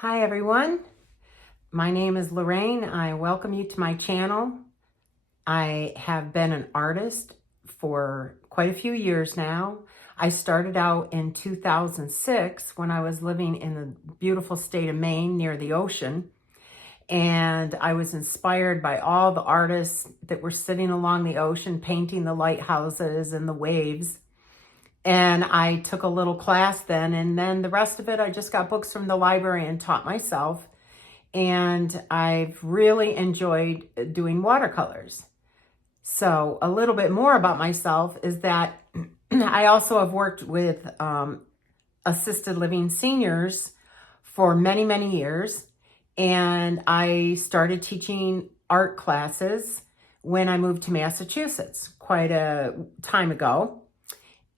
Hi everyone, my name is Laraine. I welcome you to my channel. I have been an artist for quite a few years now. I started out in 2006 when I was living in the beautiful state of Maine near the ocean. And I was inspired by all the artists that were sitting along the ocean painting the lighthouses and the waves. And I took a little class then, and then the rest of it, I just got books from the library and taught myself. And I've really enjoyed doing watercolors. So a little bit more about myself is that I also have worked with assisted living seniors for many, many years. And I started teaching art classes when I moved to Massachusetts quite a time ago.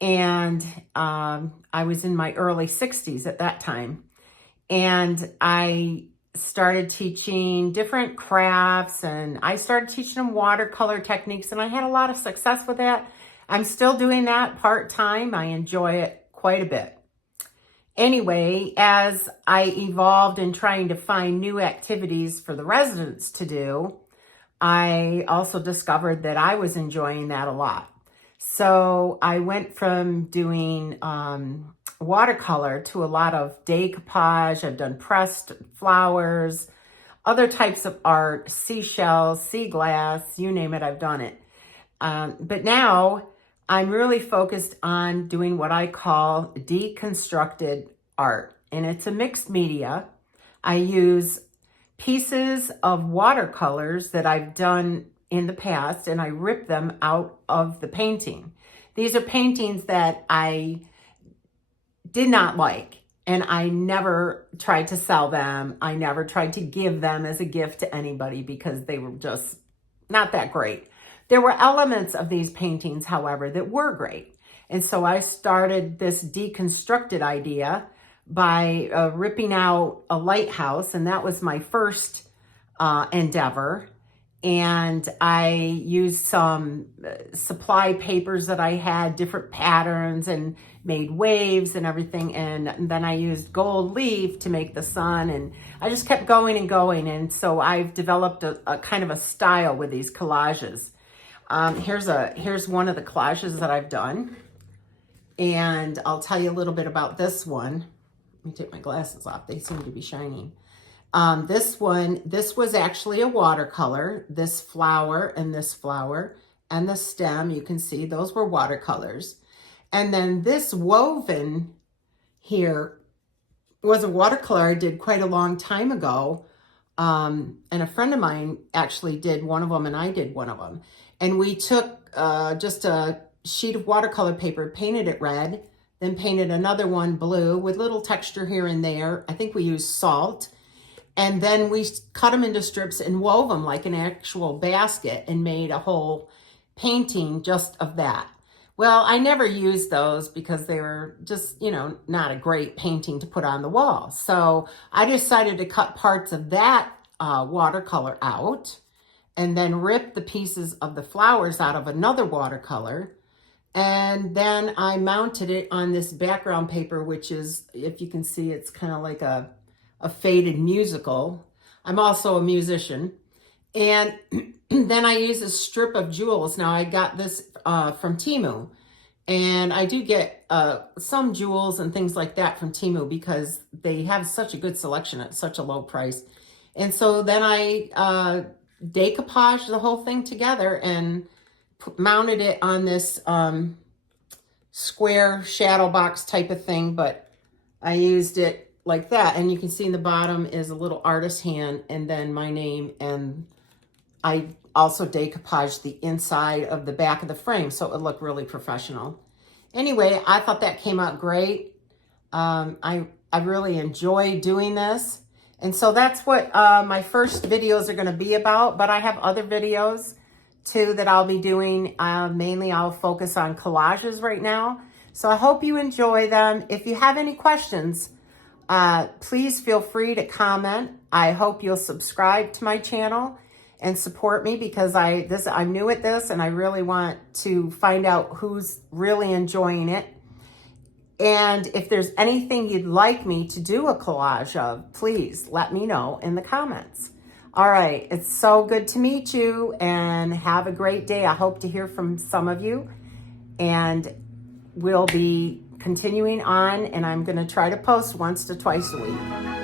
And I was in my early 60s at that time. And I started teaching different crafts, and I started teaching them watercolor techniques, and I had a lot of success with that. I'm still doing that part-time. I enjoy it quite a bit. Anyway, as I evolved in trying to find new activities for the residents to do, I also discovered that I was enjoying that a lot. So I went from doing watercolor to a lot of decoupage. I've done pressed flowers, other types of art, seashells, sea glass, you name it, I've done it. But now I'm really focused on doing what I call deconstructed art. And it's a mixed media. I use pieces of watercolors that I've done in the past, and I rip them out of the painting. These are paintings that I did not like, and I never tried to sell them. I never tried to give them as a gift to anybody because they were just not that great. There were elements of these paintings, however, that were great. And so I started this deconstructed idea by ripping out a lighthouse, and that was my first endeavor. And I used some supply papers that I had, different patterns, and made waves and everything. And then I used gold leaf to make the sun. And I just kept going and going. And so I've developed a kind of a style with these collages. Here's one of the collages that I've done. And I'll tell you a little bit about this one. Let me take my glasses off. They seem to be shining. This was actually a watercolor. This flower and the stem, you can see those were watercolors. And then this woven here was a watercolor I did quite a long time ago. And a friend of mine actually did one of them, and I did one of them. And we took just a sheet of watercolor paper, painted it red, then painted another one blue with little texture here and there. I think we used salt. And then we cut them into strips and wove them like an actual basket and made a whole painting just of that. Well, I never used those because they were just, not a great painting to put on the wall. So I decided to cut parts of that watercolor out and then rip the pieces of the flowers out of another watercolor. And then I mounted it on this background paper, which is, if you can see, it's kind of like a faded musical. I'm also a musician. And then I use a strip of jewels. Now I got this from Temu. And I do get some jewels and things like that from Temu because they have such a good selection at such a low price. And so then I decoupaged the whole thing together and mounted it on this square shadow box type of thing. But I used it like that, and you can see in the bottom is a little artist hand and then my name, and I also decoupaged the inside of the back of the frame so it would look really professional. Anyway, I thought that came out great. I really enjoy doing this, and so that's what my first videos are going to be about, but I have other videos too that I'll be doing. Mainly I'll focus on collages right now, so I hope you enjoy them. If you have any questions, please feel free to comment. I hope you'll subscribe to my channel and support me because I'm new at this and I really want to find out who's really enjoying it. And if there's anything you'd like me to do a collage of, please let me know in the comments. All right, it's so good to meet you, and have a great day. I hope to hear from some of you, and we'll be continuing on, and I'm going to try to post once to twice a week.